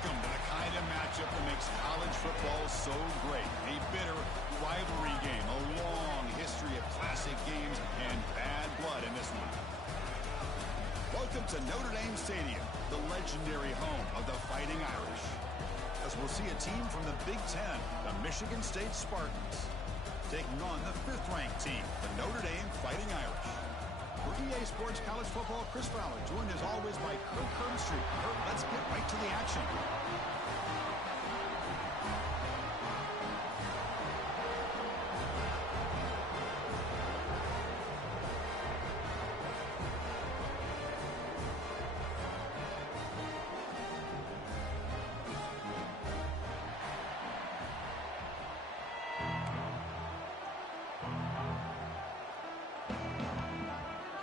Welcome to the kind of matchup that makes college football so great. A bitter rivalry game, a long history of classic games, and bad blood in this one. Welcome to Notre Dame Stadium, the legendary home of the Fighting Irish. As we'll see a team from the Big Ten, the Michigan State Spartans, taking on the 5th-ranked team, the Notre Dame Fighting Irish. For EA Sports College Football, Chris Fowler, joined as always by Kirk Herbstreit. Kirk, let's get right to the action.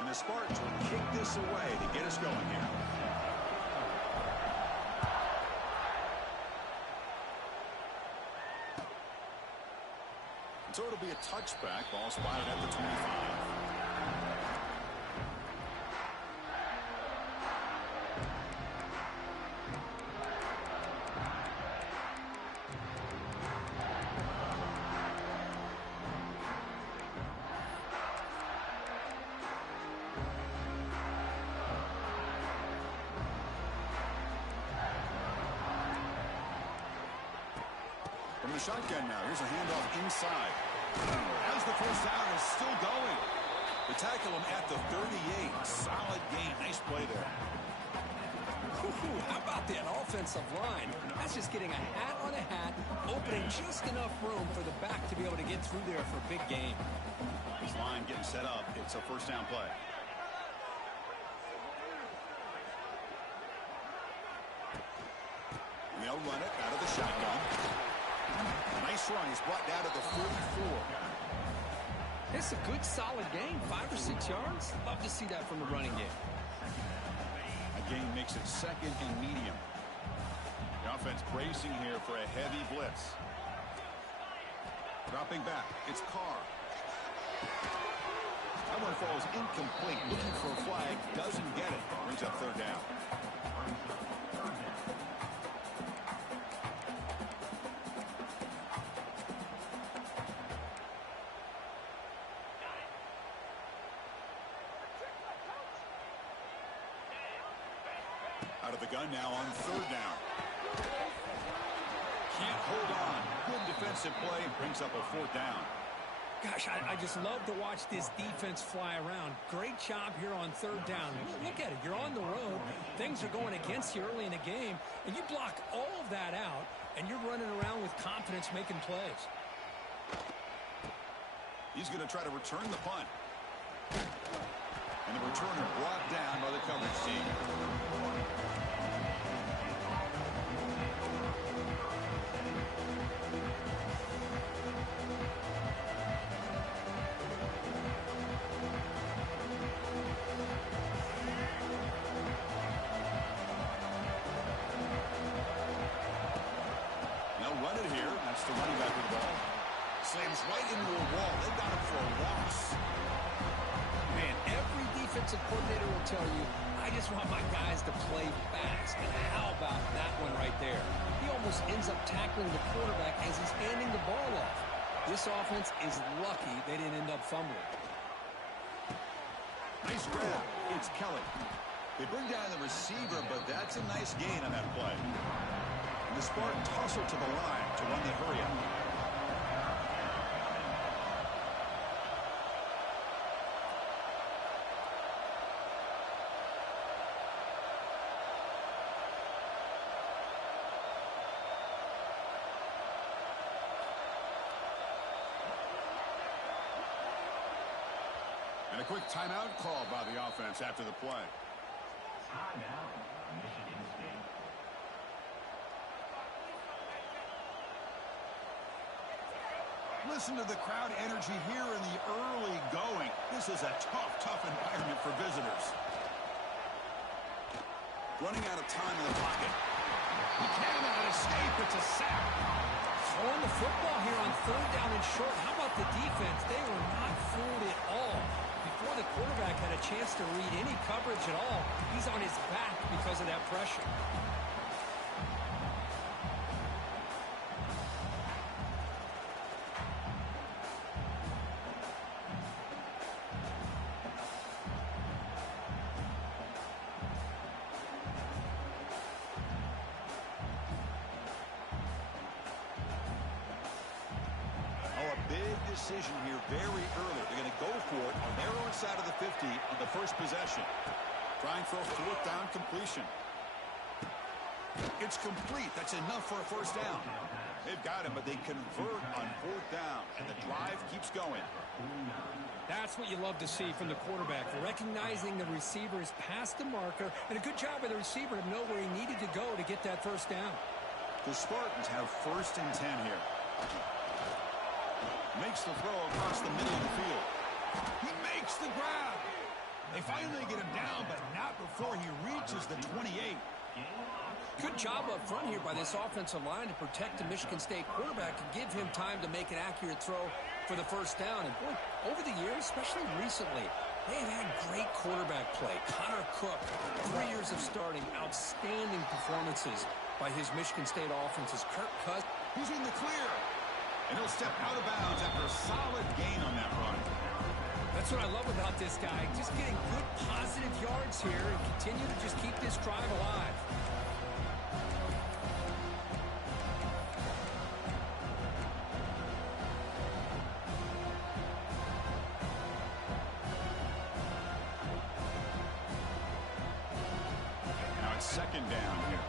The Spartans will kick this away to get us going here. So it'll be a touchback. Ball spotted at the 25. From the shotgun now, here's a handoff inside. As the first down is still going. They tackle him at the 38. Solid gain. Nice play there. Ooh, how about that offensive line? That's just getting a hat on a hat, opening just enough room for the back to be able to get through there for a big gain. This line getting set up. It's a first down play. And they'll run it out of the shotgun. Nice run. He's brought down to the 44. It's a good, solid game. 5 or 6 yards. Love to see that from the running game. A gain makes it second and medium. The offense bracing here for a heavy blitz. Dropping back. It's Carr. That one falls incomplete. Looking for a flag. Doesn't get it. Brings up third down. Out of the gun now on third down. Can't hold on. Good defensive play. Brings up a fourth down. Gosh, I just love to watch this defense fly around. Great job here on third down. Look at it. You're on the road. Things are going against you early in the game, and you block all of that out, and you're running around with confidence making plays. He's going to try to return the punt. And the returner brought down by the coverage team. They'll run it here. That's the running back with the ball. Slams right into a wall. They got him for a loss. Man, every defensive coordinator will tell you, I just want my guys to play fast. And how about that one right there? He almost ends up tackling the quarterback as he's handing the ball off. This offense is lucky they didn't end up fumbling. Nice grab. It's Kelly. They bring down the receiver, but that's a nice gain on that play. And the Spartans hustle to the line to run the hurry up. And a quick timeout called by the offense after the play. Timeout, Michigan State. Listen to the crowd energy here in the early going. This is a tough environment for visitors. Running out of time in the pocket. He cannot escape. It's a sack. Throwing the football here on third down and short. How about the defense? They were not fooled at all. Before the quarterback had a chance to read any coverage at all, he's on his back because of that pressure. decision here very early. They're going to go for it on their own side of the 50 on the first possession. Trying for a fourth down completion. It's complete. That's enough for a first down. They've got him, but they convert on fourth down, and the drive keeps going. That's what you love to see from the quarterback. Recognizing the receiver is past the marker, and a good job by the receiver to know where he needed to go to get that first down. The Spartans have 1st and 10 here. Makes the throw across the middle of the field. He makes the grab. They finally get him down, but not before he reaches the 28. Good job up front here by this offensive line to protect the Michigan State quarterback and give him time to make an accurate throw for the first down. And boy, over the years, especially recently, they have had great quarterback play. Connor Cook, 3 years of starting, outstanding performances by his Michigan State offenses. Kirk Cousins. He's in the clear. And he'll step out of bounds after a solid gain on that run. That's what I love about this guy. Just getting good positive yards here and continue to just keep this drive alive. Now it's 2nd down here.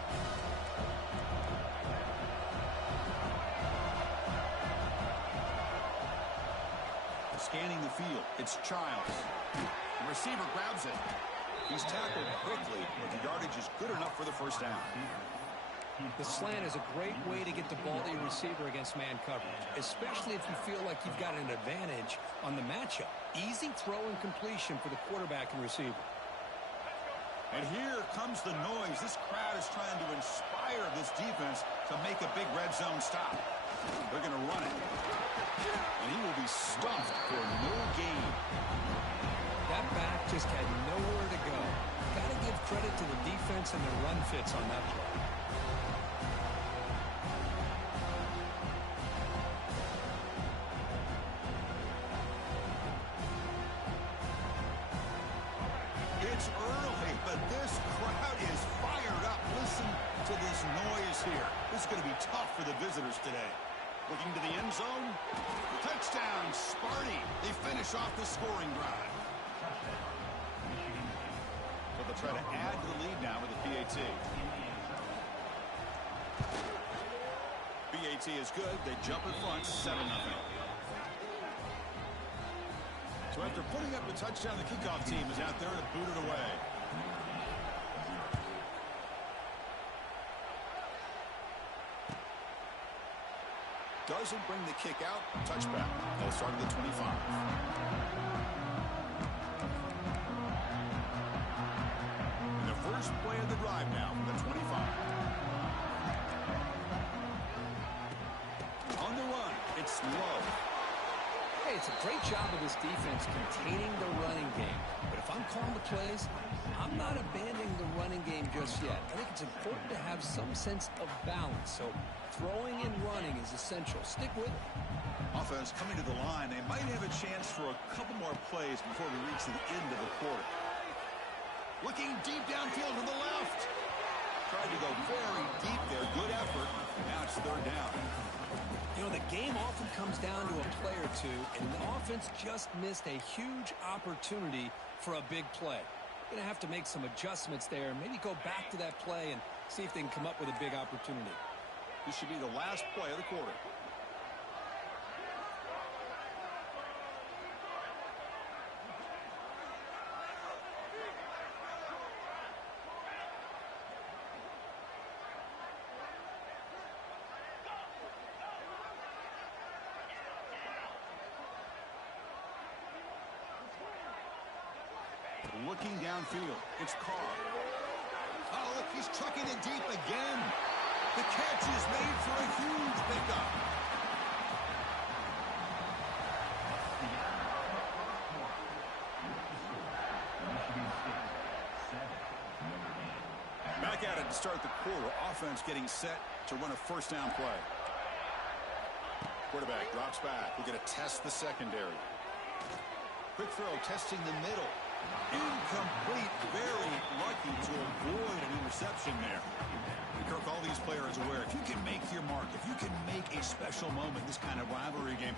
Scanning the field. It's Childs. The receiver grabs it. He's tackled quickly, but the yardage is good enough for the first down. The slant is a great way to get the ball to your receiver against man coverage, especially if you feel like you've got an advantage on the matchup. Easy throw and completion for the quarterback and receiver. And here comes the noise. This crowd is trying to inspire this defense to make a big red zone stop. They're going to run it. And he will be stuffed for no gain. That back just had nowhere to go. Got to give credit to the defense and their run fits on that play. It's early, but this crowd is fired up. Listen to this noise here. This is going to be tough for the visitors today. Looking to the end zone. Touchdown, Sparty. They finish off the scoring drive. So they'll try to add to the lead now with the PAT. PAT is good. They jump in front, 7-0. So after putting up a touchdown, the kickoff team is out there to boot it away. Doesn't bring the kick out. Touchback. They'll start at the 25. And the first play of the drive now from the 25. On the run, it's low. Hey, it's a great job of this defense containing the running game. But if I'm calling the plays, I'm not abandoning the running game just yet. I think it's important to have some sense of balance. So throwing and running is essential. Stick with it. Offense coming to the line. They might have a chance for a couple more plays before we reach the end of the quarter. Looking deep downfield to the left. Tried to go very deep there. Good effort. Now it's 3rd down. You know, the game often comes down to a play or two, and the offense just missed a huge opportunity for a big play. Going to have to make some adjustments there, maybe go back to that play and see if they can come up with a big opportunity. This should be the last play of the quarter. Looking downfield, it's Carr. Oh, look, he's trucking it deep again. The catch is made for a huge pickup. Back at it to start the quarter. Offense getting set to run a first down play. Quarterback drops back. We're going to test the secondary. Quick throw, testing the middle. Incomplete. Very lucky to avoid an interception there. And Kirk, all these player is aware, if you can make your mark, if you can make a special moment, this kind of rivalry game,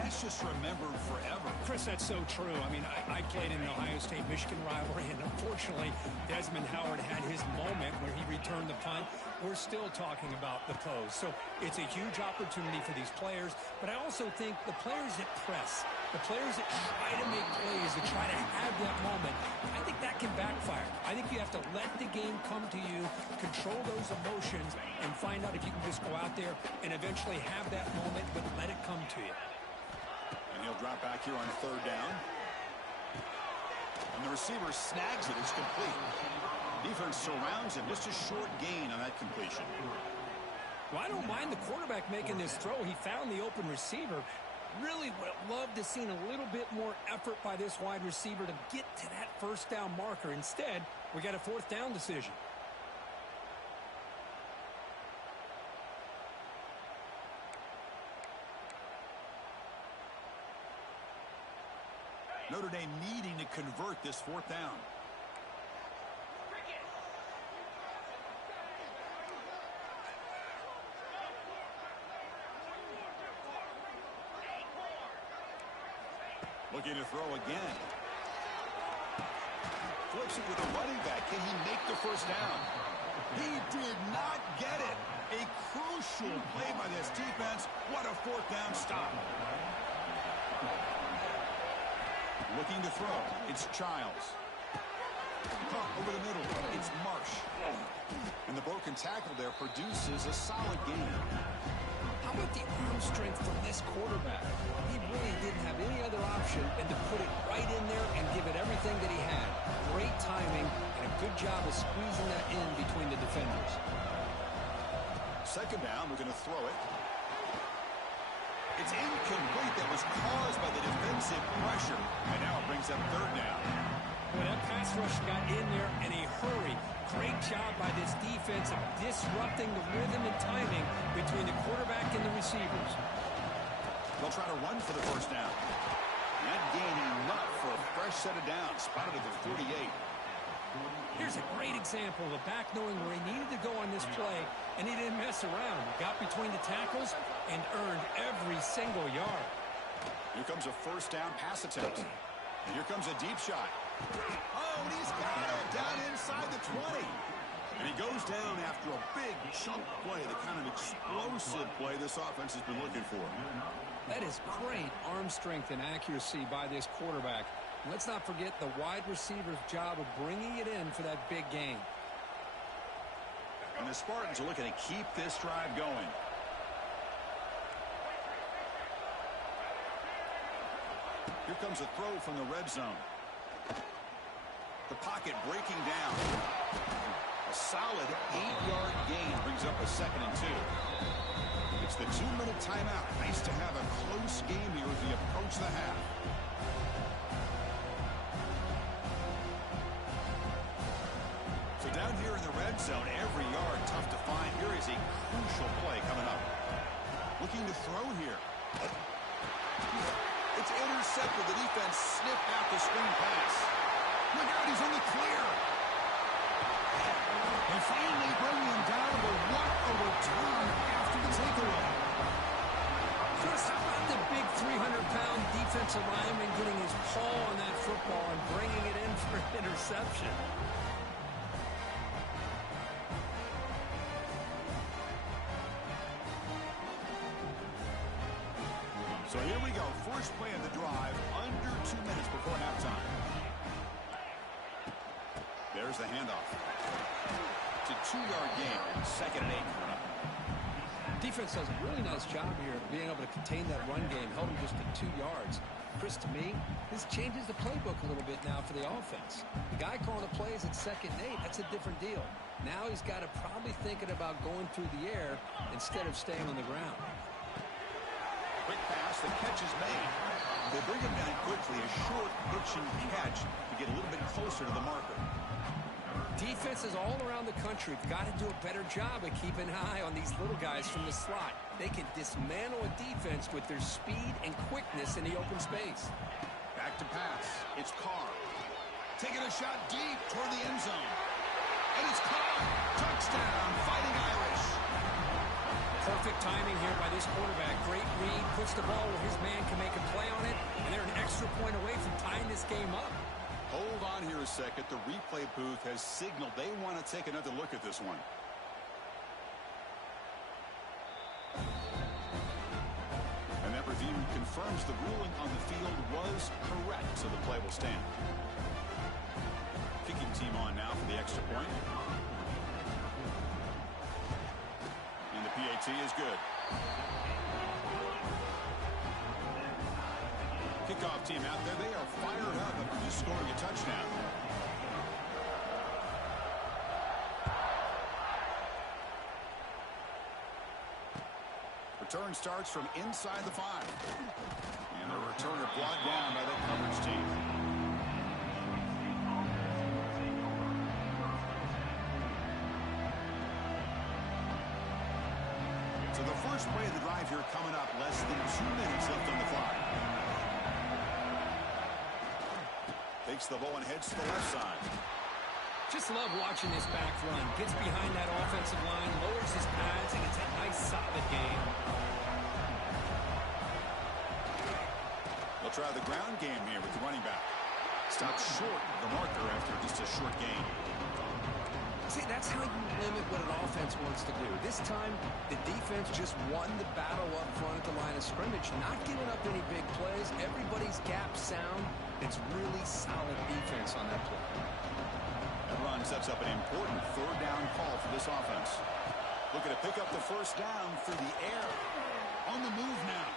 that's just remembered forever. Chris, that's so true. I mean, I played in the Ohio State-Michigan rivalry, and unfortunately, Desmond Howard had his moment where he returned the punt. We're still talking about the pose. So it's a huge opportunity for these players, but I also think the players that press, the players that try to make plays, that try to have that moment, I think that can backfire. I think you have to let the game come to you, control those emotions, and find out if you can just go out there and eventually have that moment, but let it come to you. And he'll drop back here on 3rd down. And the receiver snags it. It's complete. Defense surrounds him. Just a short gain on that completion. Well, I don't mind the quarterback making this throw. He found the open receiver. Really would have loved to seen a little bit more effort by this wide receiver to get to that 1st down marker. Instead, we got a 4th down decision. Notre Dame needing to convert this 4th down. Looking to throw again. Flips it with a running back. Can he make the 1st down? He did not get it. A crucial play by this defense. What a 4th down stop. Looking to throw. It's Childs. Over the middle. It's Marsh. And the broken tackle there produces a solid gain. How about the arm strength from this quarterback? He really didn't have any other option than to put it right in there and give it everything that he had. Great timing and a good job of squeezing that in between the defenders. 2nd down, we're going to throw it. It's incomplete. That was caused by the defensive pressure. And now it brings up 3rd down. Well, that pass rush got in there in a hurry. Great job by this defense of disrupting the rhythm and timing between the quarterback and the receivers. They'll try to run for the 1st down. Not gaining enough for a fresh set of downs. Spotted at the 48. Here's a great example of a back knowing where he needed to go on this play, and he didn't mess around. He got between the tackles and earned every single yard. Here comes a 1st down pass attempt. And here comes a deep shot. Oh, and he's got it down inside the 20. And he goes down after a big chunk play, the kind of explosive play this offense has been looking for. That is great arm strength and accuracy by this quarterback. Let's not forget the wide receiver's job of bringing it in for that big gain. And the Spartans are looking to keep this drive going. Here comes a throw from the red zone. The pocket breaking down. A solid 8-yard gain brings up a 2nd and 2. It's the 2-minute timeout. Nice to have a close game here as we approach the half. So down here in the red zone, every yard tough to find. Here is a crucial play coming up. Looking to throw here. It's intercepted. The defense sniffed out the screen pass. Look out, he's in the clear. And finally bringing him down, but what a return after the takeaway. Chris, how about the big 300-pound defensive lineman getting his paw on that football and bringing it in for an interception? So here we go. First play of the drive, under 2 minutes before halftime. There's the handoff. It's a 2-yard gain. 2nd and 8 coming up. Defense does a really nice job here of being able to contain that run game, held him just to 2 yards. Chris, to me, this changes the playbook a little bit now for the offense. The guy calling the plays at 2nd and 8, that's a different deal. Now he's got to probably thinking about going through the air instead of staying on the ground. Quick pass, the catch is made. They bring him down quickly, a short pitch and catch to get a little bit closer to the marker. Defenses all around the country have got to do a better job of keeping an eye on these little guys from the slot. They can dismantle a defense with their speed and quickness in the open space. Back to pass. It's Carr. Taking a shot deep toward the end zone. And it's caught. Touchdown, Fighting Irish. Perfect timing here by this quarterback. Great read, puts the ball where his man can make a play on it, and they're an extra point away from tying this game up. Hold on here a second. The replay booth has signaled they want to take another look at this one. And that review confirms the ruling on the field was correct, so the play will stand. Kicking team on now for the extra point. And the PAT is good. Kickoff team out there. They are fired up after just scoring a touchdown. Return starts from inside the 5. And the returner brought down by the coverage team. So the first play of the drive here coming up. Less than 2 minutes left on the clock. Takes the ball and heads to the left side. Just love watching this back run. Gets behind that offensive line, lowers his pads, and it's a nice, solid game. They'll try the ground game here with the running back. Stops short of the marker after just a short gain. See, that's how you limit what an offense wants to do. This time, the defense just won the battle up front at the line of scrimmage, not giving up any big plays. Everybody's gap sound. It's really solid defense on that play. That run sets up an important third down call for this offense. Looking to pick up the first down through the air. On the move now.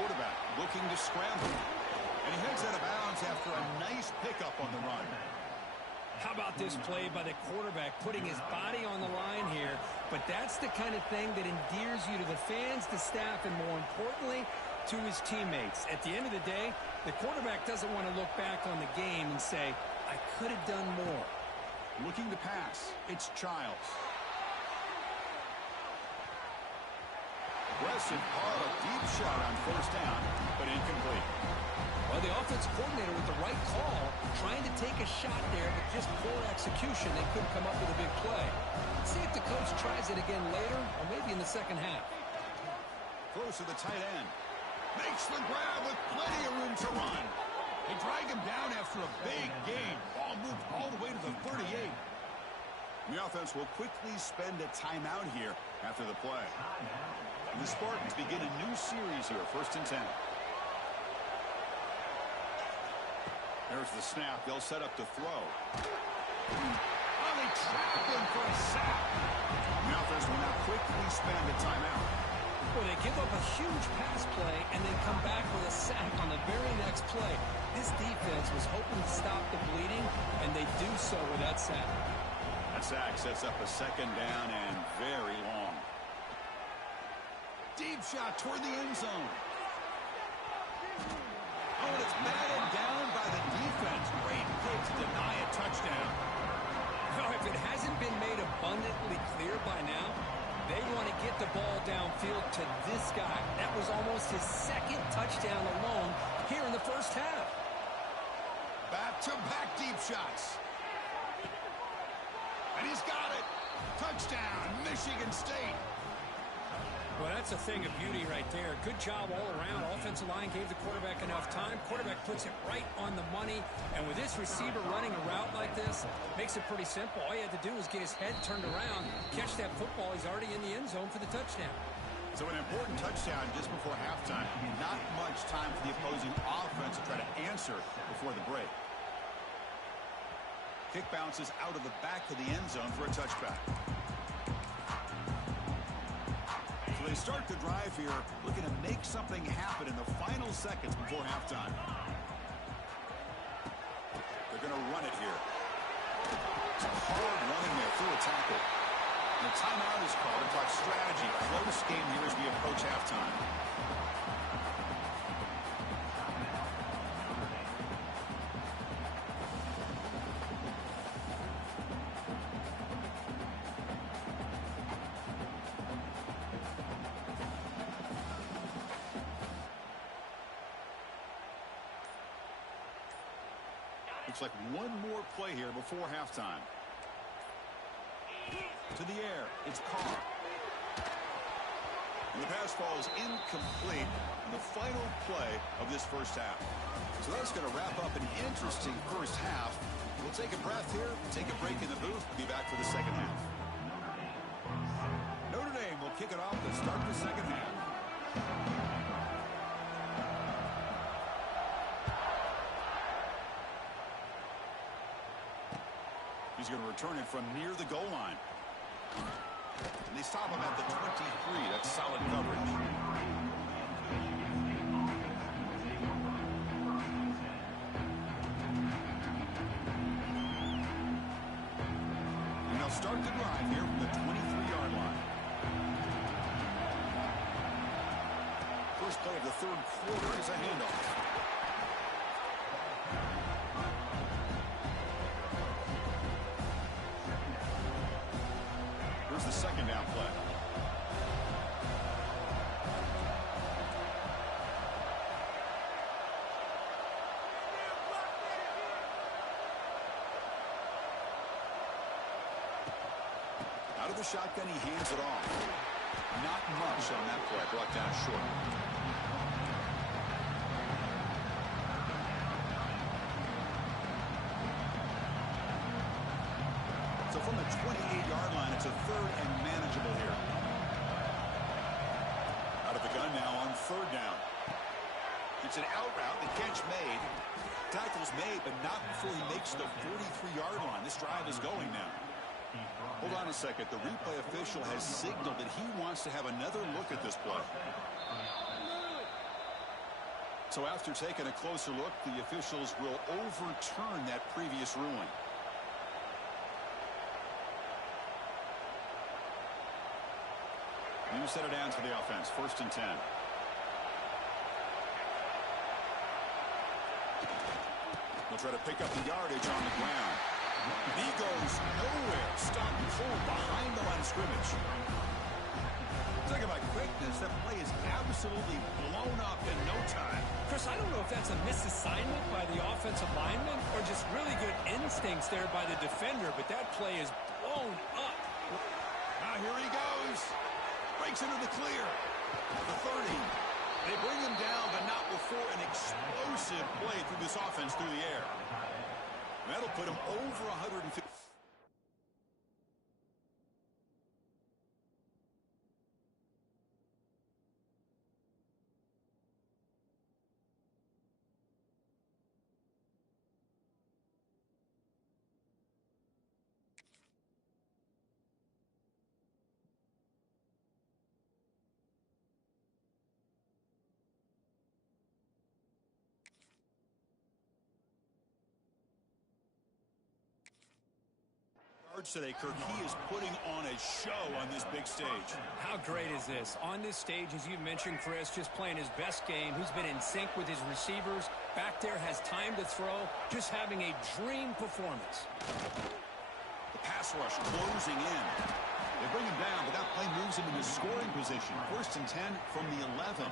Quarterback looking to scramble. And he heads out of bounds after a nice pickup on the run. How about this play by the quarterback, putting his body on the line here? But that's the kind of thing that endears you to the fans, the staff, and more importantly, to his teammates. At the end of the day, the quarterback doesn't want to look back on the game and say, I could have done more. Looking to pass. It's Childs. Aggressive call, a deep shot on first down, but incomplete. Well, the offense coordinator with the right call, trying to take a shot there, but just poor execution. They couldn't come up with a big play. Let's see if the coach tries it again later, or maybe in the second half. Close to the tight end. Makes the grab with plenty of room to run. They drag him down after a big gain. Ball moved all the way to the 38. The offense will quickly spend a timeout here after the play. And the Spartans begin a new series here, 1st and 10. There's the snap. They'll set up to throw. Oh, they trap him for a sack. The offense will now quickly spend a timeout. Well, they give up a huge pass play and then come back with a sack on the very next play. This defense was hoping to stop the bleeding, and they do so with that sack. That sack sets up a second down and very long. Deep shot toward the end zone. Oh, and it's batted down by the defense. Great play to deny a touchdown. Now, if it hasn't been made abundantly clear by now, they want to get the ball downfield to this guy. That was almost his second touchdown alone here in the first half. Back-to-back deep shots. And he's got it. Touchdown, Michigan State. Well, that's a thing of beauty right there. Good job all around. Offensive line gave the quarterback enough time. Quarterback puts it right on the money. And with this receiver running a route like this, makes it pretty simple. All you had to do was get his head turned around, catch that football. He's already in the end zone for the touchdown. So an important touchdown just before halftime. Not much time for the opposing offense to try to answer before the break. Kick bounces out of the back of the end zone for a touchback. So they start the drive here, looking to make something happen in the final seconds before halftime. They're going to run it here. It's a hard running there through a tackle. And the timeout is called to talk strategy. Close game here as we approach halftime. Looks like one more play here before halftime. To the air, it's Carr. The pass falls incomplete in the final play of this first half. So that's going to wrap up an interesting first half. We'll take a breath here, take a break in the booth, be back for the second half. Notre Dame will kick it off to start the second half. He's going to return it from near the goal line. And they stop him at the 23. That's solid coverage. And they'll start the drive here from the 23-yard line. First play of the third quarter is a handoff. Here's the second down play. Out of the shotgun, he hands it off. Not much on that play, brought down short. So from the 28-yard line, it's a third and manageable here. Out of the gun now on third down. It's an out route, the catch made. Tackle's made, but not before he makes the 43-yard line. This drive is going now. Hold on a second. The replay official has signaled that he wants to have another look at this play. So after taking a closer look, the officials will overturn that previous ruling. New set it down to the offense. 1st and 10. They'll try to pick up the yardage on the ground. He goes nowhere. Stop and pull behind the line of scrimmage. Talking about quickness, that play is absolutely blown up in no time. Chris, I don't know if that's a misassignment by the offensive lineman or just really good instincts there by the defender, but that play is blown up. Now here he goes. Breaks into the clear. At the 30. They bring him down, but not before an explosive play through this offense through the air. That'll put him over 150. Today, Kirk, he is putting on a show on this big stage. How great is this? On this stage, as you mentioned, Chris, just playing his best game. He's been in sync with his receivers. Back there, has time to throw. Just having a dream performance. The pass rush closing in. They bring him down, but that play moves him into scoring position. 1st and 10 from the 11.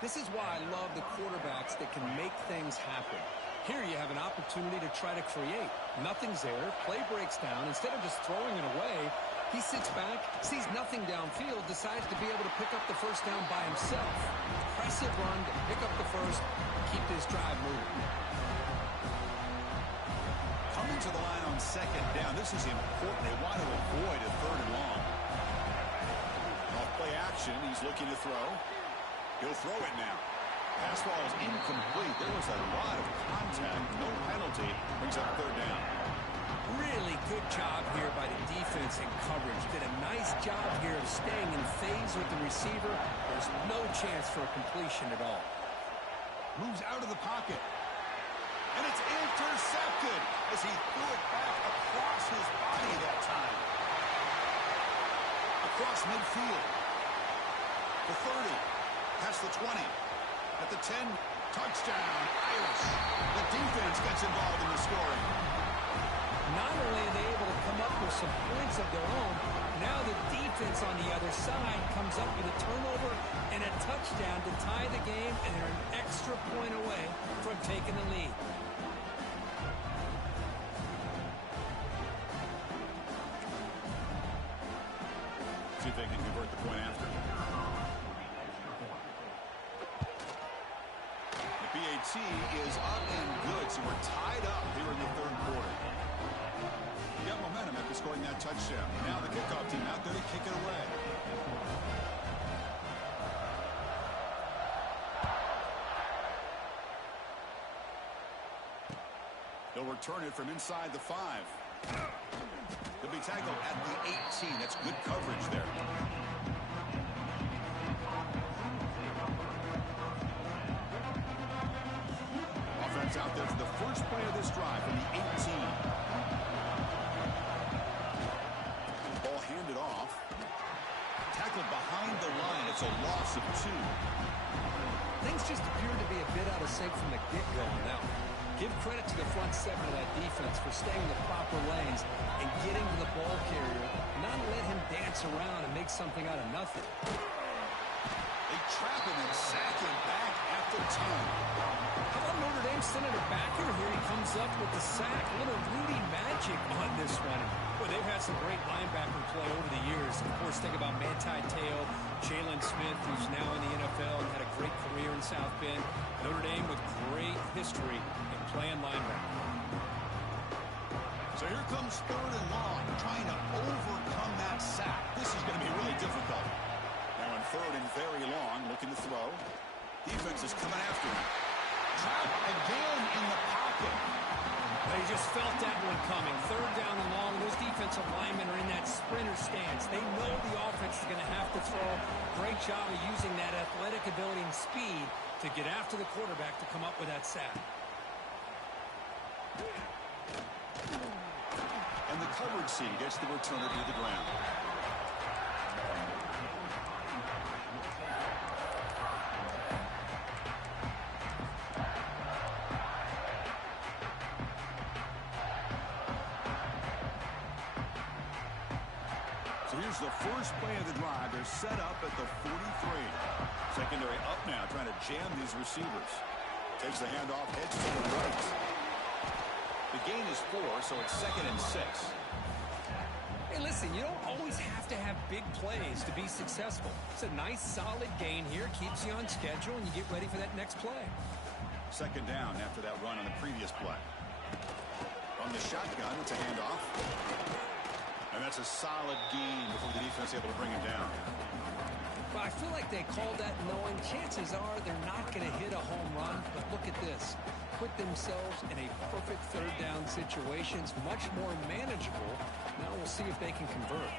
This is why I love the quarterbacks that can make things happen. Here you have an opportunity to try to create. Nothing's there. Play breaks down. Instead of just throwing it away, he sits back, sees nothing downfield, decides to be able to pick up the first down by himself. Impressive run to pick up the first, keep this drive moving. Coming to the line on 2nd down. This is important. They want to avoid a 3rd and long. Off play action. He's looking to throw. He'll throw it now. Pass ball is incomplete. There was a lot of contact. No penalty. Brings up 3rd down. Really good job here by the defense and coverage. Did a nice job here of staying in phase with the receiver. There's no chance for a completion at all. Moves out of the pocket. And it's intercepted as he threw it back across his body that time. Across midfield. The 30. Past the 20. At the 10, touchdown, Irish. The defense gets involved in the scoring. Not only are they able to come up with some points of their own, now the defense on the other side comes up with a turnover and a touchdown to tie the game, and they're an extra point away from taking the lead. See if they can convert the point after. PAT is up and good, so we're tied up here in the third quarter. You got momentum after scoring that touchdown. Now the kickoff team out there to kick it away. They'll return it from inside the 5. They'll be tackled at the 18. That's good coverage there. Offense out there for the first play of this drive from the 18. Ball handed off. Tackled behind the line. It's a loss of 2. Things just appear to be a bit out of sync from the get-go now. Give credit to the front 7 of that defense for staying in the proper lanes and getting to the ball carrier, not let him dance around and make something out of nothing. They trap him and sack him back at the 10. How about Notre Dame sending a backer here? He comes up with the sack. A little Rudy magic on this one. Boy, they've had some great linebacker play over the years. Of course, think about Manti Te'o, Jalen Smith, who's now in the NFL and had a great career in South Bend. Notre Dame with great history in playing linebacker. So here comes 3rd and long, trying to overcome that sack. This is going to be really difficult. Now in 3rd and very long, looking to throw. Defense is coming after him. Trapped again in the pocket. They just felt that one coming. 3rd down and long. Those defensive linemen are in that sprinter stance. They know the offense is going to have to throw. Great job of using that athletic ability and speed to get after the quarterback to come up with that sack. And the coverage team gets the returner to the ground. So here's the first play of the drive. They're set up at the 43. Secondary up now, trying to jam these receivers. Takes the handoff, heads to the right. The gain is 4, so it's 2nd and 6. Hey, listen, you don't always have to have big plays to be successful. It's a nice, solid gain here. Keeps you on schedule, and you get ready for that next play. 2nd down after that run on the previous play. From the shotgun, it's a handoff. And that's a solid gain before the defense able to bring him down. But I feel like they called that knowing chances are they're not going to hit a home run. But look at this. Put themselves in a perfect 3rd down situation. It's much more manageable. Now we'll see if they can convert.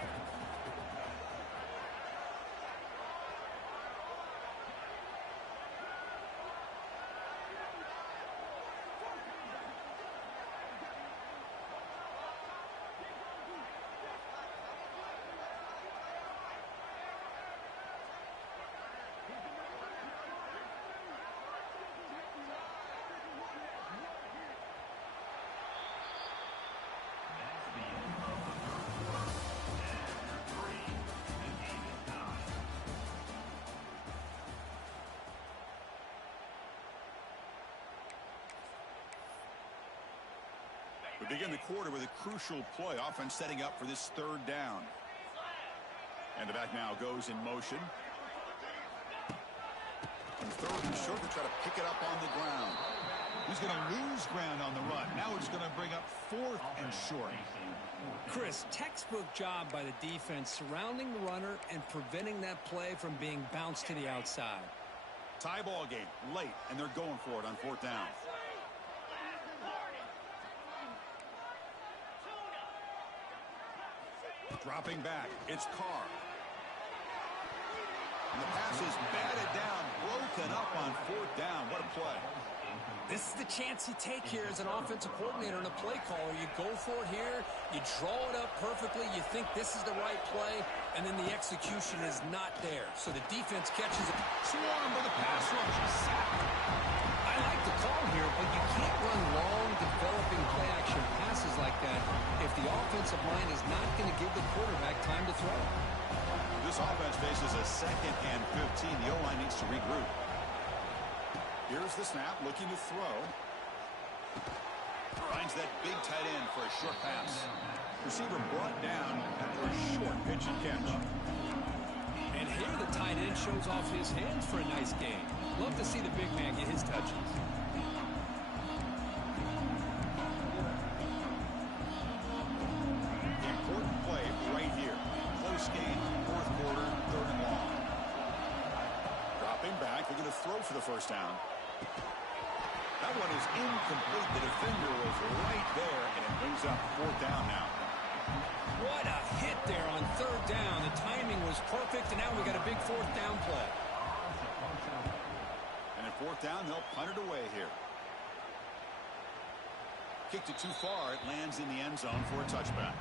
We begin the quarter with a crucial play. Offense setting up for this 3rd down. And the back now goes in motion. And 3rd and short to try to pick it up on the ground. He's going to lose ground on the run. Now he's going to bring up 4th and short. Chris, textbook job by the defense surrounding the runner and preventing that play from being bounced to the outside. Tie ball game late, and they're going for it on 4th down. Dropping back, it's Carr. And the pass is batted down, broken up on 4th down. What a play. This is the chance you take here as an offensive coordinator and a play caller. You go for it here, you draw it up perfectly, you think this is the right play, and then the execution is not there. So the defense catches it. Swarm with the pass rush. Sack. I like the call here, but you can't run long, developing play-action passes like that if the offensive line is not going to give the quarterback time to throw. This offense faces a 2nd and 15. The O-line needs to regroup. Here's the snap, looking to throw. Finds that big tight end for a short pass. Receiver brought down after a short pitch and catch. And here the tight end shows off his hands for a nice game. Love to see the big man get his touches. first down. That one is incomplete. The defender was right there, and it brings up fourth down now. What a hit there on third down. The timing was perfect, and now we got a big fourth down play. And at fourth down, they'll punt it away here. Kicked it too far. It lands in the end zone for a touchback.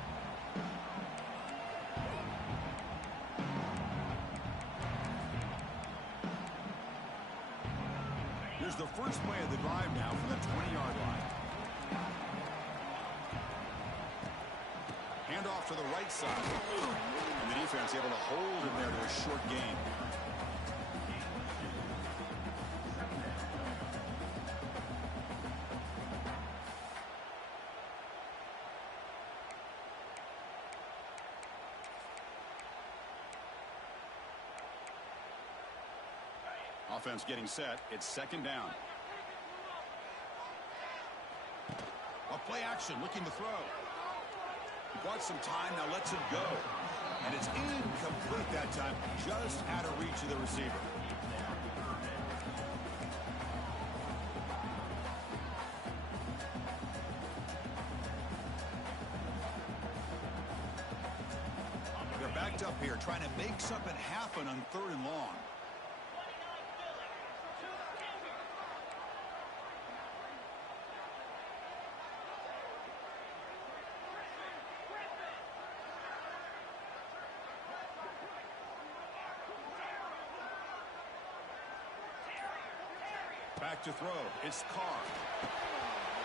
Here's the first play of the drive now from the 20-yard line. Handoff to the right side. And the defense able to hold him there to a short gain. Offense getting set. It's second down. A play action looking to throw. He bought some time, now lets it go. And it's incomplete that time, just out of reach of the receiver. They're backed up here, trying to make something happen on third and long. Back to throw. It's Carr.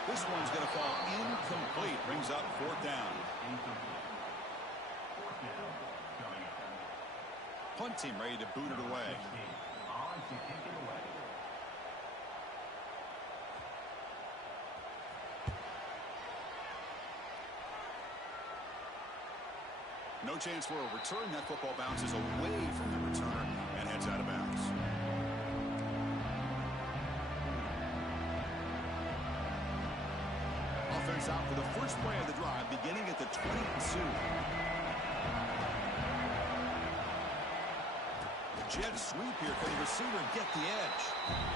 This one's going to fall incomplete. Brings up fourth down. Punt team ready to boot it away. No chance for a return. That football bounces away from the returner and heads out of bounds. Offense out for the first play of the drive, beginning at the 22. Jet sweep here for the receiver and get the edge.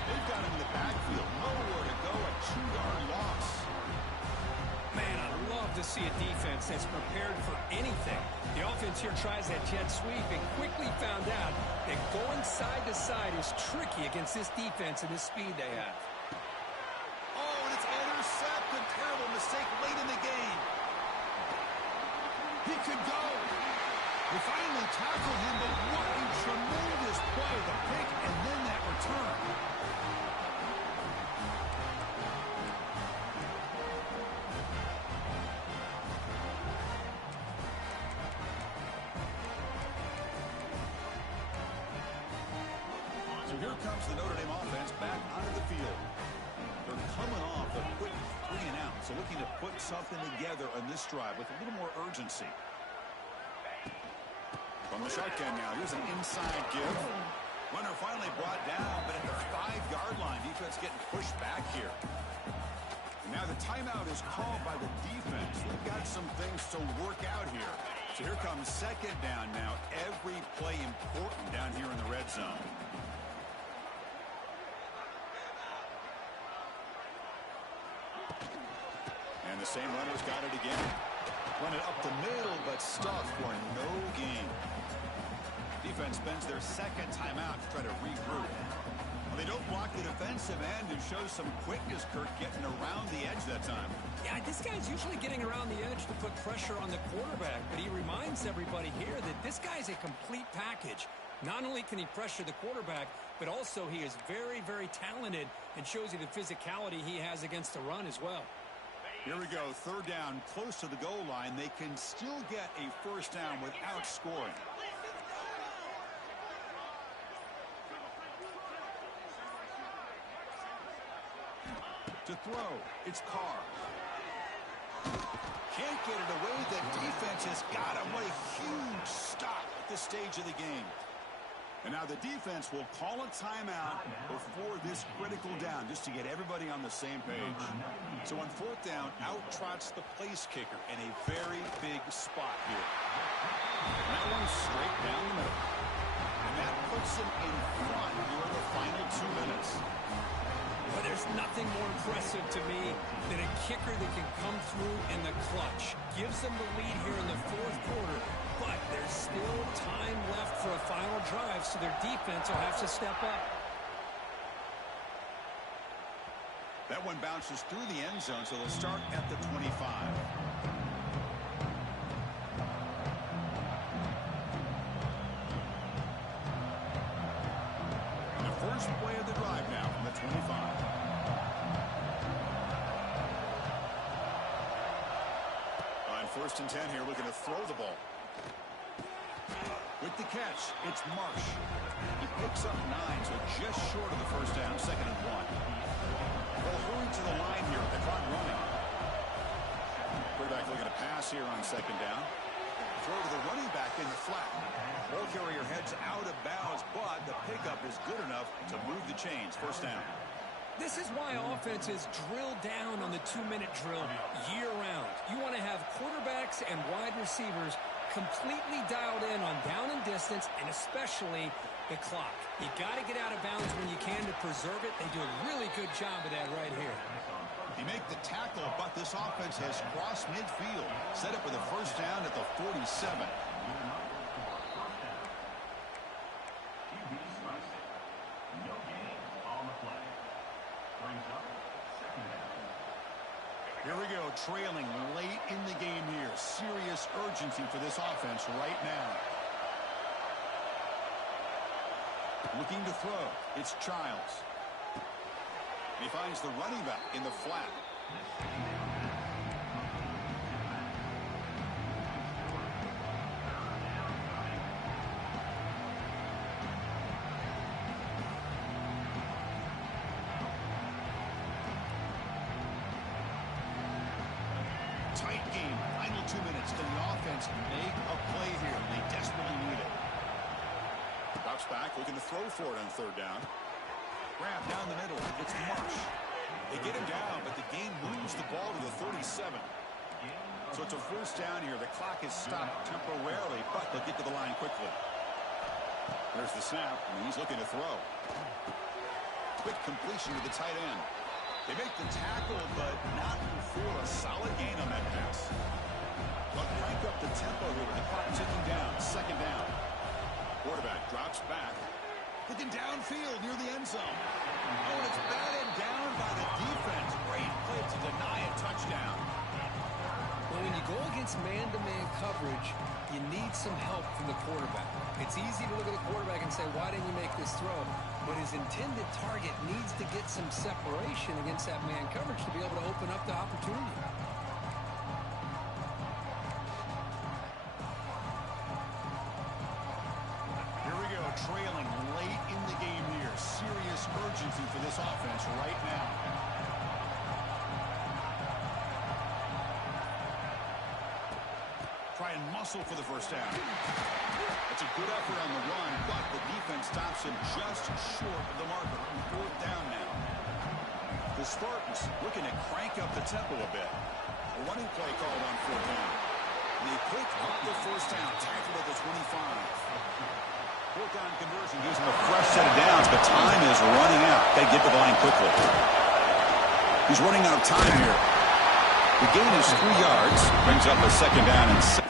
They've got him in the backfield. Nowhere to go. A 2-yard loss. Man, I love to see a defense that's prepared for anything. The offense here tries that jet sweep and quickly found out that going side to side is tricky against this defense and the speed they have. Oh, and it's intercepted. Terrible mistake late in the game. He could go. They finally tackled him, but what a tremendous play. The pick and then that return. So here comes the Notre Dame offense back onto the field. They're coming off a quick 3 and out, so looking to put something together on this drive with a little more urgency. From the shotgun now, here's an inside give. Runner finally brought down, but at the 5-yard line, defense getting pushed back here. And now the timeout is called by the defense. They've got some things to work out here. So here comes second down now. Every play important down here in the red zone. And the same runner's got it again. Run it up the middle, but stuffed for no gain. Defense spends their second timeout to try to regroup. Well, they don't block the defensive end and show some quickness, Kirk, getting around the edge that time. Yeah, this guy's usually getting around the edge to put pressure on the quarterback, but he reminds everybody here that this guy's a complete package. Not only can he pressure the quarterback, but also he is very, very talented and shows you the physicality he has against the run as well. Here we go, third down, close to the goal line. They can still get a first down without scoring. To throw, it's Carr. Can't get it away. The defense has got him. What a huge stop at this stage of the game. And now the defense will call a timeout before this critical down, just to get everybody on the same page. So on fourth down, out trots the place kicker in a very big spot here. And that one's straight down the middle. And that puts him in front here in the final 2 minutes. impressive to me than a kicker that can come through in the clutch. Gives them the lead here in the fourth quarter, but there's still time left for a final drive, so their defense will have to step up. That one bounces through the end zone, so they'll start at the 25. The first play of the drive now from the 25. On 1st and 10 here, looking to throw the ball. With the catch, it's Marsh. He picks up 9, so just short of the first down, 2nd and 1. They'll hurry to the line here with the clock running. Quarterback looking to pass here on 2nd down. Throw to the running back in the flat. Ball carrier heads out of bounds, but the pickup is good enough to move the chains. 1st down. This is why offenses drill down on the 2-minute drill year-round. You want to have quarterbacks and wide receivers completely dialed in on down and distance, and especially the clock. You got to get out of bounds when you can to preserve it. They do a really good job of that right here. They make the tackle, but this offense has crossed midfield. Set up with a 1st down at the 47. Here we go, trailing late in the game here. Serious urgency for this offense right now. Looking to throw. It's Childs. He finds the running back in the flat. Tight game. Final 2 minutes. Can the offense make a play here? They desperately need it. Drops back, looking to throw for it on 3rd down. Grab down the middle. It's Marsh. They get him down, but the game moves the ball to the 37. So it's a 1st down here. The clock is stopped temporarily, but they'll get to the line quickly. There's the snap, and he's looking to throw. Quick completion to the tight end. They make the tackle, but not before a solid gain on that pass. They'll crank up the tempo here with the clock ticking down. 2nd down. Quarterback drops back. Looking downfield near the end zone. Oh, and it's batted down by the defense. Great play to deny a touchdown. Well, when you go against man-to-man coverage, you need some help from the quarterback. It's easy to look at the quarterback and say, why didn't you make this throw? But his intended target needs to get some separation against that man coverage to be able to open up the opportunity. Trailing late in the game here. Serious urgency for this offense right now. Try and muscle for the 1st down. It's a good effort on the run, but the defense stops him just short of the marker. 4th down now. The Spartans looking to crank up the tempo a bit. A running play called on 4th down. They pick up the 1st down, tackled at the 25. 4th down conversion gives him a fresh set of downs, but time is running out. They get to the line quickly. He's running out of time here. The gain is 3 yards. Brings up a 2nd down and 6.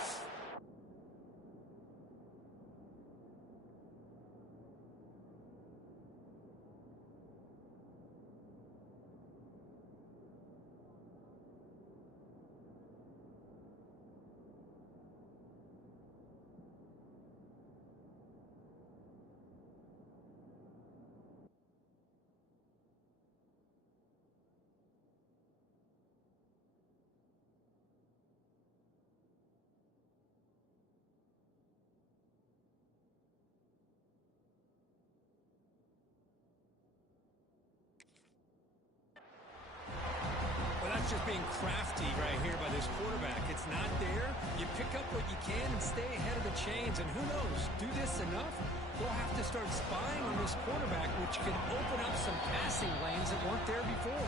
Just being crafty right here by this quarterback. It's not there. You pick up what you can and stay ahead of the chains. And who knows, do this enough, they'll have to start spying on this quarterback, which can open up some passing lanes that weren't there before.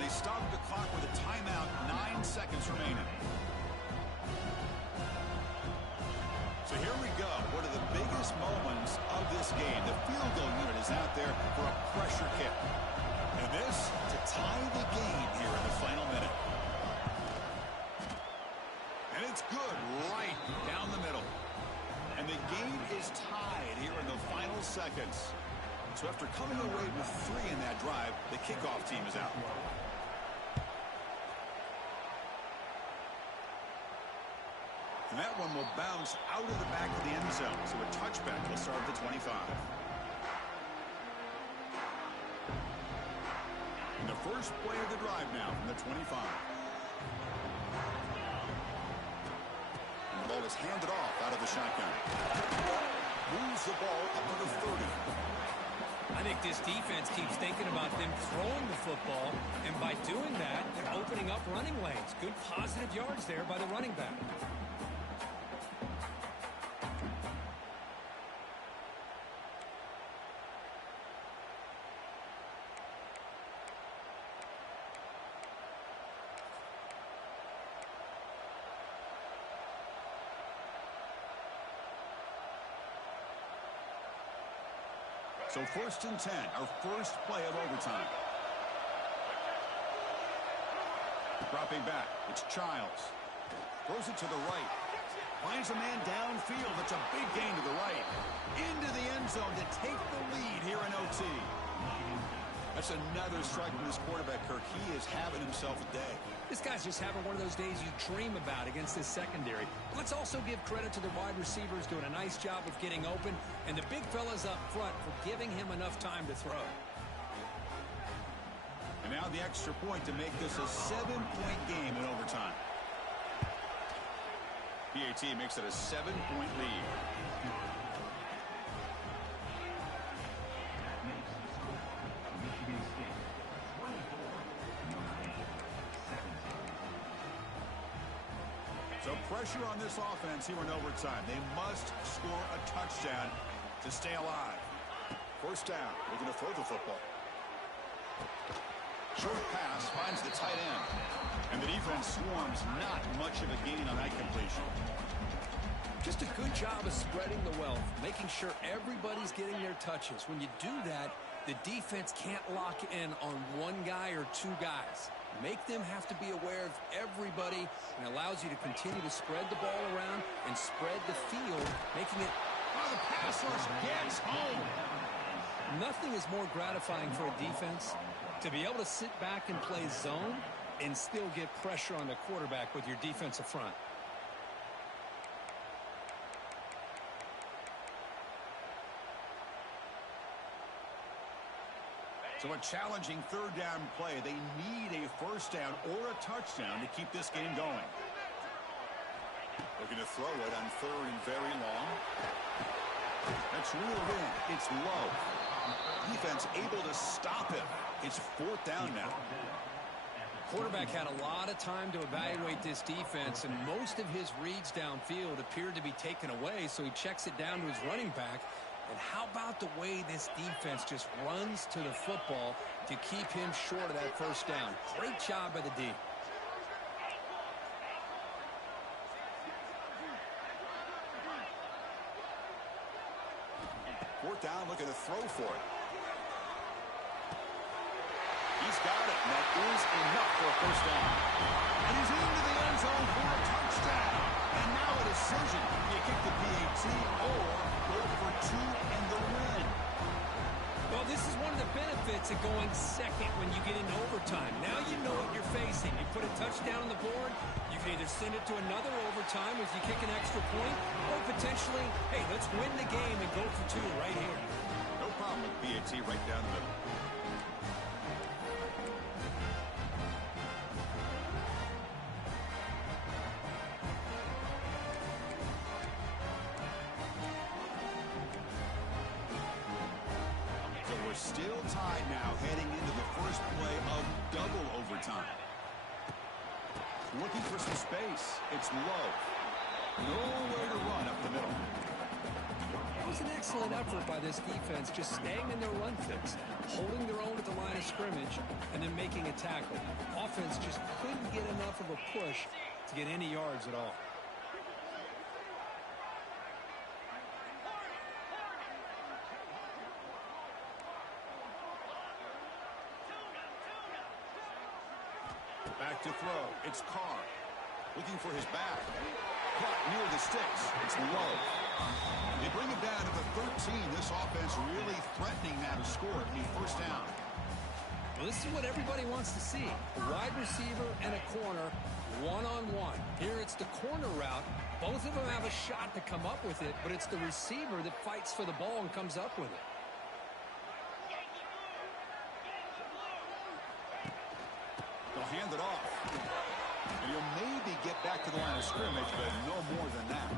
They stop the clock with a timeout, 9 seconds remaining. So here we go. One of the biggest moments of this game. The field goal unit is out there for a pressure kick. And this to tie the game here in the final minute. And it's good right down the middle. And the game is tied here in the final seconds. So after coming away with 3 in that drive, the kickoff team is out. And that one will bounce out of the back of the end zone. So a touchback will start at the 25. And the first play of the drive now from the 25. And the ball is handed off out of the shotgun. Moves the ball up to the 30. I think this defense keeps thinking about them throwing the football, and by doing that, they're opening up running lanes. Good positive yards there by the running back. So 1st and 10, our first play of overtime. Dropping back, it's Childs. Throws it to the right. Finds a man downfield. It's a big gain to the right. Into the end zone to take the lead here in OT. That's another strike from this quarterback, Kirk. He is having himself a day. This guy's just having one of those days you dream about against this secondary. Let's also give credit to the wide receivers doing a nice job of getting open, and the big fellas up front for giving him enough time to throw. And now the extra point to make this a 7-point game in overtime. PAT makes it a 7-point lead. So pressure on this offense here in overtime. They must score a touchdown to stay alive. First down, looking to throw the football. Short pass finds the tight end. And the defense swarms, not much of a gain on that completion. Just a good job of spreading the wealth, making sure everybody's getting their touches. When you do that, the defense can't lock in on one guy or 2 guys. Make them have to be aware of everybody, and allows you to continue to spread the ball around and spread the field, making it... Oh, the pass rush gets home. Nothing is more gratifying for a defense to be able to sit back and play zone and still get pressure on the quarterback with your defensive front. So a challenging 3rd down play. They need a first down or a touchdown to keep this game going. Looking to throw it on 3rd and very long. That's reeled in. It's low. Defense able to stop him. It's 4th down now. Quarterback had a lot of time to evaluate this defense, and most of his reads downfield appeared to be taken away, so he checks it down to his running back. And how about the way this defense just runs to the football to keep him short of that first down? Great job by the D. Fourth down, looking to throw for it. He's got it, and that is enough for a first down. And he's into the end zone for a touchdown. And now a decision. You kick the PAT or go for 2 and the win. Well, this is one of the benefits of going second when you get into overtime. Now you know what you're facing. You put a touchdown on the board, you can either send it to another overtime if you kick an extra point, or potentially, hey, let's win the game and go for 2 right here. No problem with PAT right down the middle. Still tied now, heading into the first play of double overtime. Looking for some space. It's low. Nowhere to run up the middle. It was an excellent effort by this defense, just staying in their run fix, holding their own at the line of scrimmage, and then making a tackle. Offense just couldn't get enough of a push to get any yards at all. Back to throw. It's Carr. Looking for his back. Caught near the sticks. It's low. They bring it down to the 13. This offense really threatening now to score at the first down. Well, this is what everybody wants to see. A wide receiver and a corner, one-on-one. Here it's the corner route. Both of them have a shot to come up with it, but it's the receiver that fights for the ball and comes up with it. They'll hand it off. And he'll maybe get back to the line of scrimmage, but no more than that.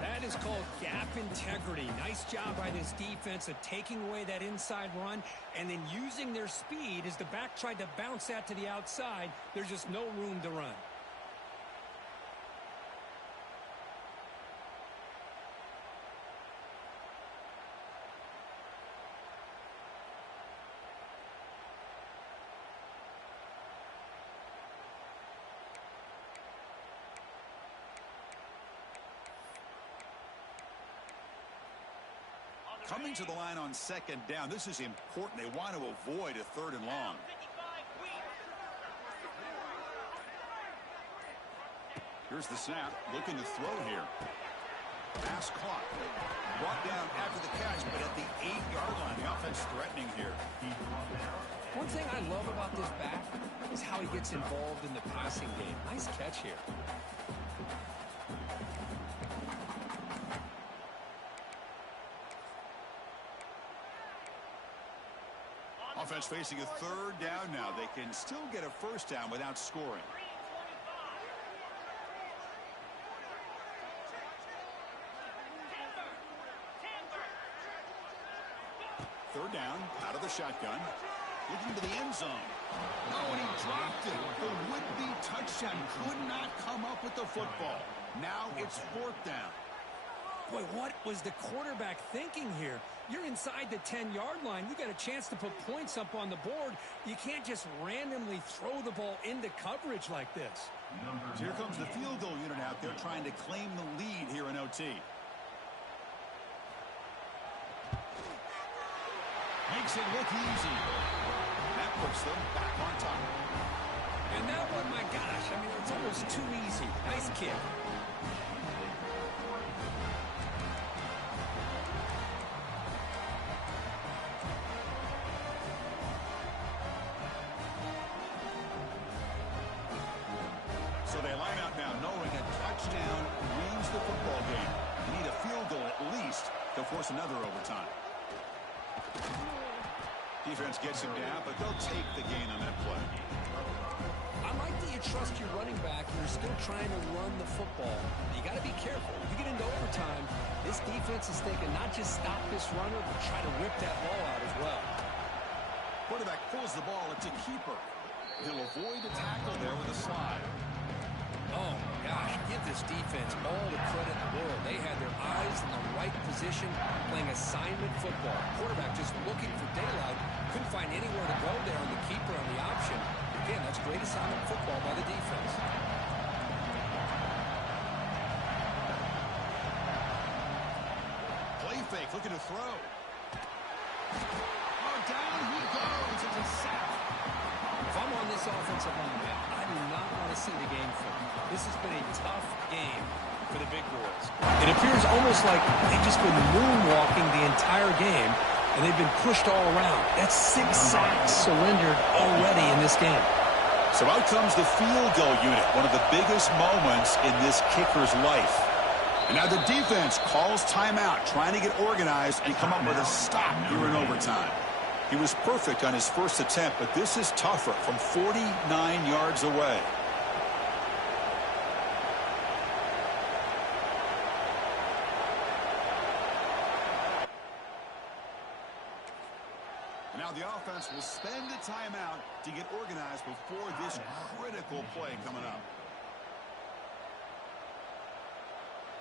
That is called gap integrity. Nice job by this defense of taking away that inside run and then using their speed as the back tried to bounce that to the outside. There's just no room to run. Coming to the line on second down, this is important. They want to avoid a third and long. Here's the snap. Looking to throw here. Pass clock. Brought down after the catch, but at the 8-yard line. The offense threatening here. One thing I love about this back is how he gets involved in the passing game. Nice catch here. Offense facing a third down now. They can still get a first down without scoring. Third down, out of the shotgun. Looking to the end zone. Oh, and he dropped it. The would-be touchdown could not come up with the football. Now it's fourth down. Boy, what was the quarterback thinking here? You're inside the 10-yard line. You got a chance to put points up on the board. You can't just randomly throw the ball into coverage like this. So here comes the field goal unit out there trying to claim the lead here in OT. Makes it look easy. That puts them back on top. And that one, my gosh, I mean, it's almost too easy. Nice kick. So they line out now knowing a touchdown wins the football game. You need a field goal at least to force another overtime. Defense gets him down, but they'll take the gain on that play. I like that you trust your running back and you're still trying to run the football. You got to be careful. If you get into overtime, this defense is thinking not just stop this runner, but try to rip that ball out as well. Quarterback pulls the ball. It's a keeper. He'll avoid the tackle there with a slide. Oh, my gosh, give this defense all the credit in the world. They had their eyes in the right position, playing assignment football. Quarterback just looking for daylight. Couldn't find anywhere to go there on the keeper on the option. Again, that's great assignment football by the defense. Play fake, looking to throw. Oh, down he goes. It's a sack. If I'm on this offensive line, man, I do not want to see the game flip. This has been a tough game for the big boys. It appears almost like they've just been moonwalking the entire game, and they've been pushed all around. That's 6 sacks surrendered already in this game. So out comes the field goal unit, one of the biggest moments in this kicker's life. And now the defense calls timeout, trying to get organized and come up with a stop here in overtime. He was perfect on his first attempt, but this is tougher from 49 yards away. Now the offense will spend the timeout to get organized before this critical play coming up.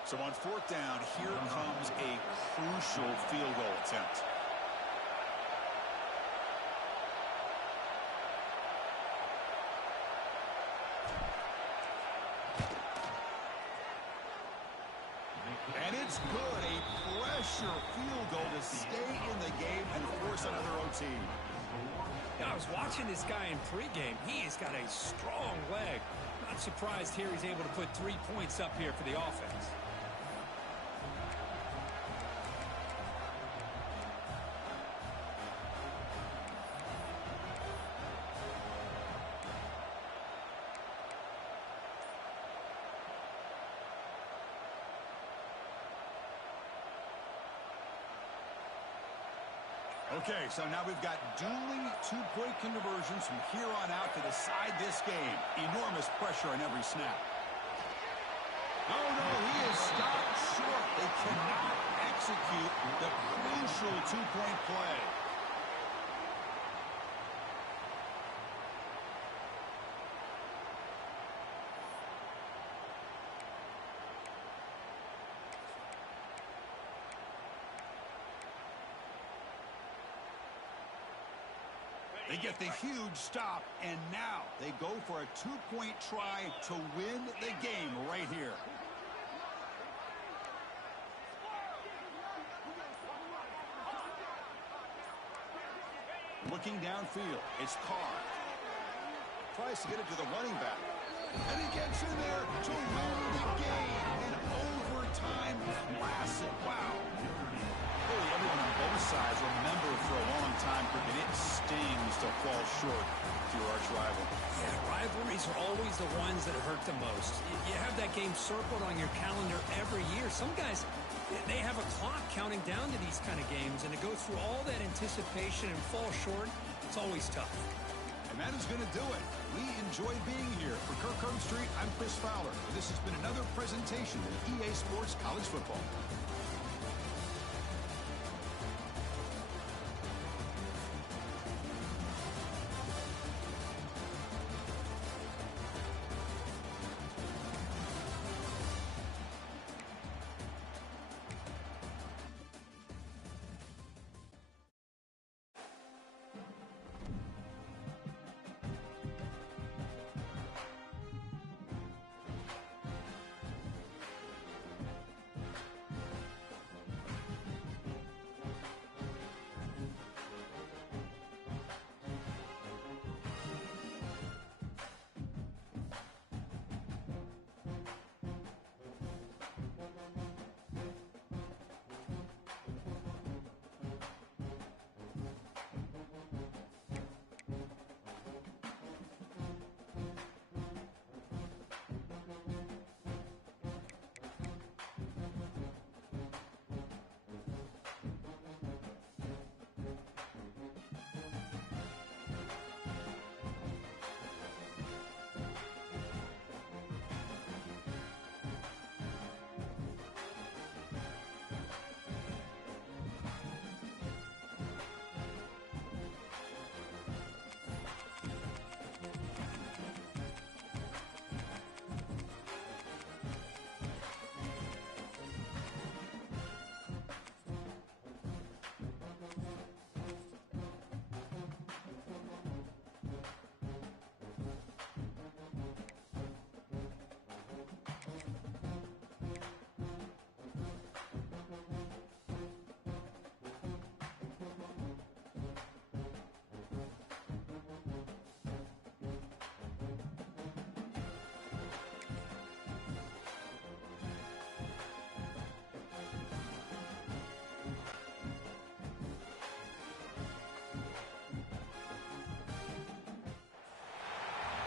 So on fourth down, here comes a crucial field goal attempt. And it's good. A pressure field goal to stay in the game and force another OT. I was watching this guy in pregame. He's got a strong leg. Not surprised here he's able to put 3 points up here for the offense. Okay, so now we've got dueling two-point conversions from here on out to decide this game. Enormous pressure on every snap. Oh, no, he is stopped short. They cannot execute the crucial two-point play. They get the huge stop, and now they go for a two-point try to win the game right here. Looking downfield, it's Carr. Tries to get it to the running back. And he gets in there to win the game. An overtime classic. Wow. Really, everyone on both sides remember for a long time that it stings to fall short to your arch rival. Yeah, rivalries are always the ones that hurt the most. You have that game circled on your calendar every year. Some guys, they have a clock counting down to these kind of games, and to go through all that anticipation and fall short, it's always tough. And that is going to do it. We enjoy being here. For Kirk Herbstreit, I'm Chris Fowler. This has been another presentation of EA Sports College Football.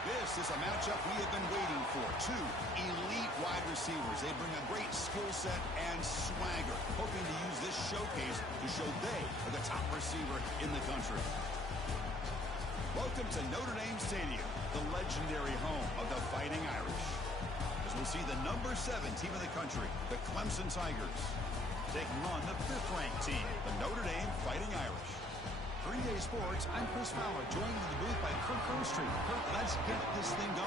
This is a matchup we have been waiting for. Two elite wide receivers. They bring a great skill set and swagger, hoping to use this showcase to show they are the top receiver in the country. Welcome to Notre Dame Stadium, the legendary home of the Fighting Irish. As we'll see the number 7 team in the country, the Clemson Tigers, taking on the 5th-ranked team, the Notre Dame Fighting Irish. For EA Sports, I'm Chris Fowler, joined in the booth by Kirk Herbstreit. Kirk, let's get this thing going.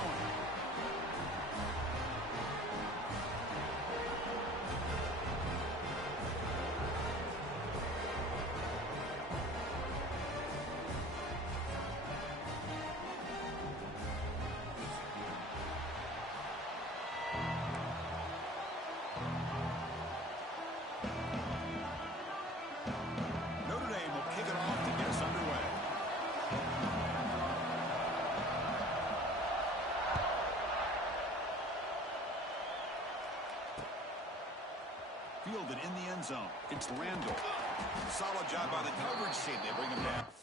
Notre Dame will kick it off to get us underway. Fielded in the end zone. It's Randall. Solid job by the coverage team. They bring him down.